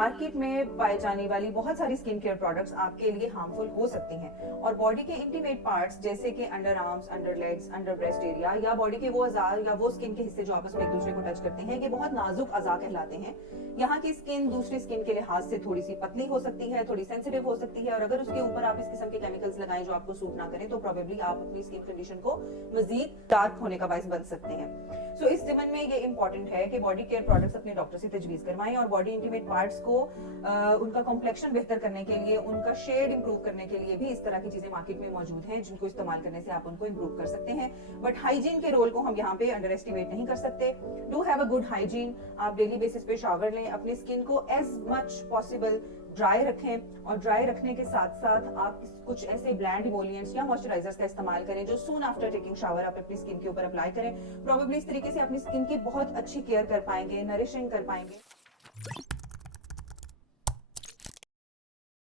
Market में पाए जाने वाली बहुत सारी स्किन केयर प्रोडक्ट्स आपके लिए हार्मफुल हो सकती हैं और बॉडी के इंटीमेट पार्ट्स जैसे कि under arms, under legs, under breast area या बॉडी के वो अज़ा या वो स्किन के हिस्से जो आपस में एक दूसरे को टच करते हैं, ये बहुत नाजुक अज़ा कहलाते हैं। यहाँ की स्किन दूसरी स्किन के लिहाज से थोड़ी सी पतली हो सकती है, थोड़ी सेंसिटिव हो सकती है और अगर उसके ऊपर आप इस किस्म के केमिकल्स लगाएं जो आपको सूट ना करें तो प्रोबेबली आप अपनी स्किन कंडीशन को मजीद डार्क होने का बायस बन सकते हैं। सो इस ज़मन में ये इंपॉर्टेंट है कि बॉडी केयर प्रोडक्ट्स अपने डॉक्टर से तजवीज़ करवाएं और बॉडी इंटीमेट पार्ट्स को उनका कॉम्प्लेक्शन बेहतर करने के लिए, उनका शेड इंप्रूव करने के लिए भी इस तरह की चीजें मार्केट में मौजूद हैं जिनको इस्तेमाल करने से आप उनको इंप्रूव कर सकते हैं। बट हाइजीन के रोल को हम यहाँ पे अंडर एस्टिमेट नहीं कर सकते। Do have a good hygiene. आप डेली बेसिस पे शावर लें, अपनी स्किन को एज मच पॉसिबल ड्राई रखें और ड्राई रखने के साथ साथ आप कुछ ऐसे ब्लैंड इमोलिएंट्स या मॉइस्चराइजर्स का इस्तेमाल करें जो सून आफ्टर टेकिंग शावर आप अपनी स्किन के ऊपर अप्लाई करें। प्रोबेबली इस तरीके से अपनी स्किन की बहुत अच्छी केयर कर पाएंगे, नरिशिंग कर पाएंगे।